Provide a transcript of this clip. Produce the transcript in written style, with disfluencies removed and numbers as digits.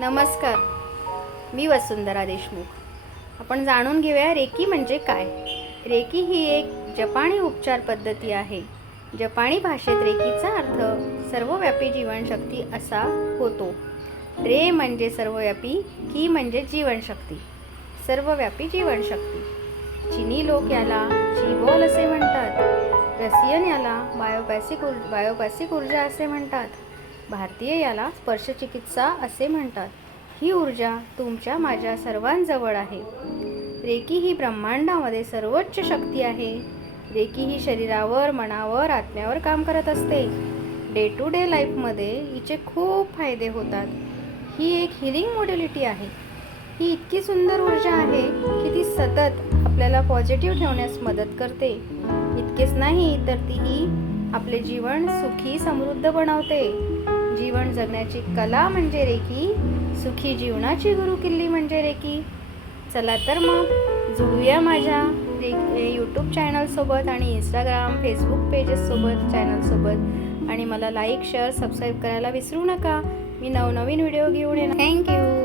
नमस्कार, मी वसुंधरा देशमुख. आपण जाणून घेऊया रेकी म्हणजे काय. रेकी ही एक जपानी उपचार पद्धती आहे. जपानी भाषेत रेकीचा अर्थ सर्वव्यापी जीवनशक्ती असा होतो. रे म्हणजे सर्वव्यापी, की म्हणजे जीवनशक्ती, सर्वव्यापी जीवनशक्ती. चीनी लोक याला ची बॉल असे म्हणतात. रशियन याला बायोपॅसिक ऊर्जा असे म्हणतात. भारतीय याला स्पर्शचिकित्सा असे म्हणतात. ही ऊर्जा तुमच्या माझ्या सर्वांजवळ आहे. रेकी ही ब्रह्मांडामध्ये सर्वोच्च शक्ती आहे. रेकी ही शरीरावर, मनावर, आत्म्यावर काम करत असते. डे टू डे लाईफमध्ये हिचे खूप फायदे होतात. ही एक हिलिंग मॉड्युलिटी आहे. ही इतकी सुंदर ऊर्जा आहे की ती सतत आपल्याला पॉझिटिव्ह ठेवण्यास मदत करते. इतकेच नाही तर ती आपले जीवन सुखी समृद्ध बनवते. जीवन जगण्याची कला म्हणजे रेकी, सुखी जीवनाची गुरुकिल्ली म्हणजे रेकी. चला तर मग जुळूया माझ्या यूट्यूब चॅनलसोबत आणि इंस्टाग्राम, फेसबुक पेजेससोबत, चॅनलसोबत. आणि मला लाईक, शेअर, सबस्क्राईब करायला विसरू नका. मी नवनवीन व्हिडिओ घेऊन येणार. थँक्यू.